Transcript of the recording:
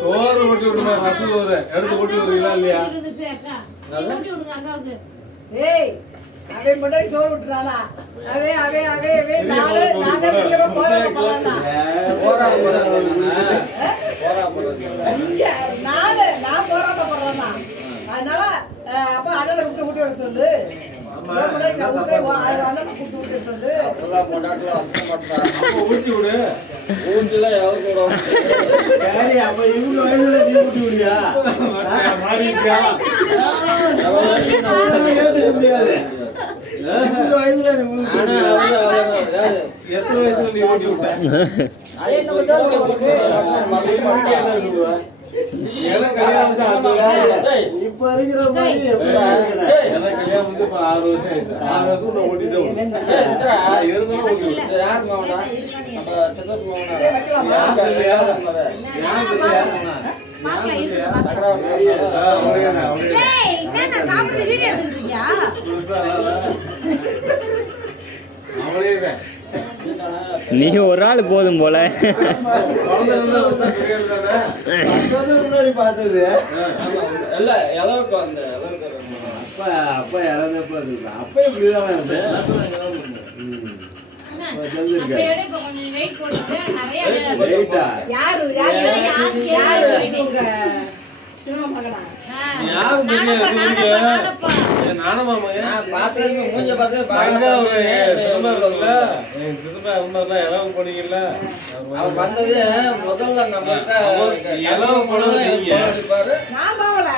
சோறு ஊட்டி விடுமா ரசம் சோறு எடுத்து ஊட்டி விடுறீங்களா இல்லையா? ஏய் அவே மட்டும் சோறு விட்டுறானா? அவே அவே அவே அவே நானே போறேன் போறானா? நான் போறாம போறானா? அதனால அப்ப அண்ணனை விட்டு விட்டு விட சொல்லு. சொல்லு ஊட்டி விடு. ஊட்டில எவ்வளவு போடும்? சரி அப்ப இவங்க வயசுல நீ ஊட்டி விடுவியா? ஏத்துக்க முடியாது. இவங்க வயசுல நீ ஊட்டி எத்தனை வயசுல நீ ஊட்டி விட்ட? இப்ப இருக்கிற மாதிரி எனக்கு கல்யாணம் வந்து இப்ப 6 வருஷம் ஆயிடுச்சு. 6 வருஷம் நான் ஓட்டிட்டு இருந்தாலும் ஊட்டி விட்டேன். நீ ஒரு ஆள் போதும் போல. முன்னாடி பார்த்தது அப்ப இறந்தப்ப அப்ப இப்படிதான் இருந்தேன். நான் போகல.